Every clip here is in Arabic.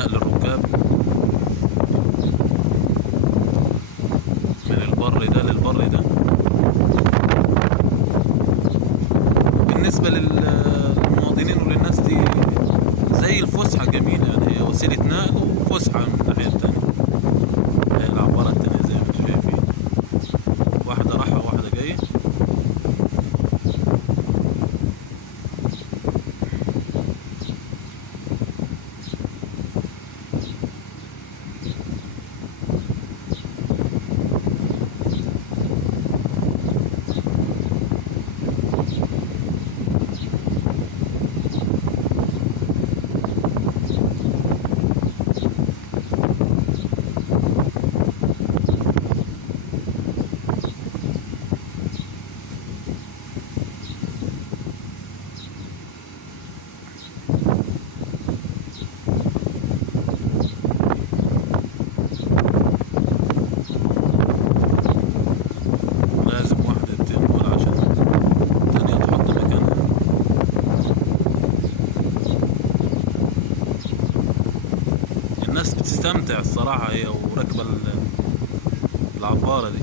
نقل الركاب من البر ده للبر ده. بالنسبة للمواطنين وللناس دي زي الفسحة جميلة، يعني هي وسيلة نقل وفسحة من الناحية التانية. هي العبارة التانية زي ما انتوا شايفين، واحدة رايحة وواحدة جاية. الناس بتستمتع الصراحة هي وراكبة العبارة دي.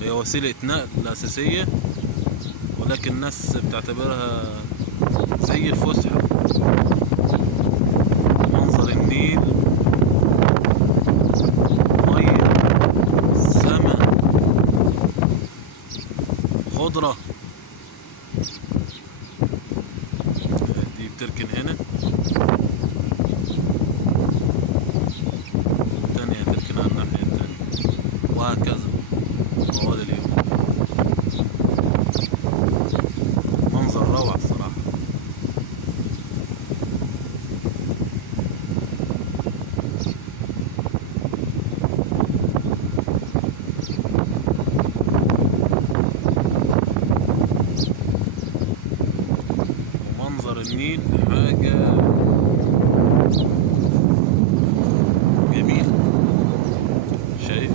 هي وسيلة نقل أساسية، ولكن الناس بتعتبرها زي الفسحة. منظر النيل، مية، سماء، خضرة. دي بتركن هنا، والتانية تركن على الناحية التانية، وهكذا طوال اليوم. منظر روعة الصراحة. ومنظر النيل حاجة جميلة. شايف؟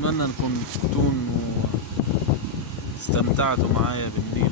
أتمنى أنكم تكونوا استمتعتوا معايا بالنيل.